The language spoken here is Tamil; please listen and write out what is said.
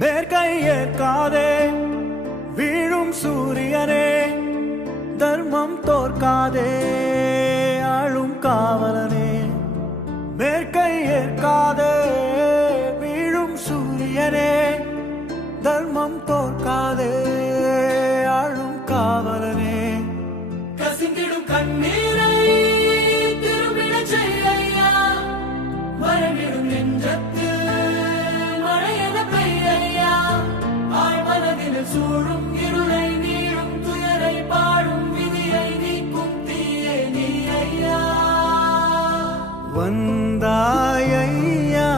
மேற்கை ஏற்காதே வீழும் சூரியனே, தர்மம் தோற்காதே ஆளும் காவலனே. மேற்கை ஏற்காதே வீழும் சூரியனே, தர்மம் தோற்காதே ஆளும் காவலனே. கசிந்திடும் கண்ணீரை திரும்பிடச் செய்யா, மரணிடும் நெஞ்சத்தில் மழையென பெய்யா. ஆழ்மனதில் சூழும் இருளை நீரும் துயரை பாடும் விதியை நீக்கும் தீயே நீ ஐயா. வந்தாய் ஐயா